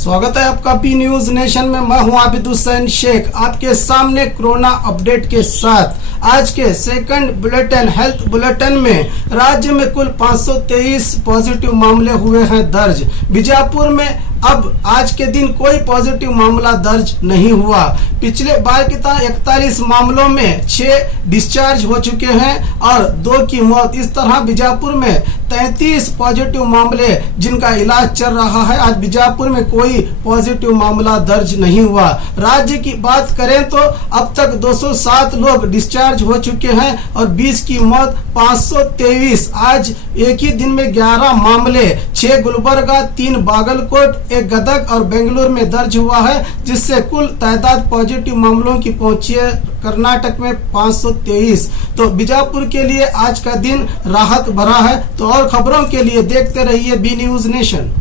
स्वागत है आपका बी न्यूज नेशन में। मैं हूं आबिद हुसैन शेख, आपके सामने कोरोना अपडेट के साथ। आज के सेकंड बुलेटिन हेल्थ बुलेटिन में राज्य में कुल 523 पॉजिटिव मामले हुए हैं दर्ज। बीजापुर में अब आज के दिन कोई पॉजिटिव मामला दर्ज नहीं हुआ। पिछले बार की तरह 41 मामलों में 6 डिस्चार्ज हो चुके हैं और 2 की मौत। इस तरह बीजापुर में 33 पॉजिटिव मामले जिनका इलाज चल रहा है। आज बीजापुर में कोई पॉजिटिव मामला दर्ज नहीं हुआ। राज्य की बात करें तो अब तक 207 लोग डिस्चार्ज हो चुके हैं और 20 की मौत। 523 आज एक ही दिन में 11 मामले, 6 गुलबर्गा, 3 बागलकोट, 1 गदग और बेंगलुरु में दर्ज हुआ है, जिससे कुल तादाद पॉजिटिव मामलों की पहुंची है कर्नाटक में 523। तो बीजापुर के लिए आज का दिन राहत भरा है। तो और खबरों के लिए देखते रहिए बी न्यूज नेशन।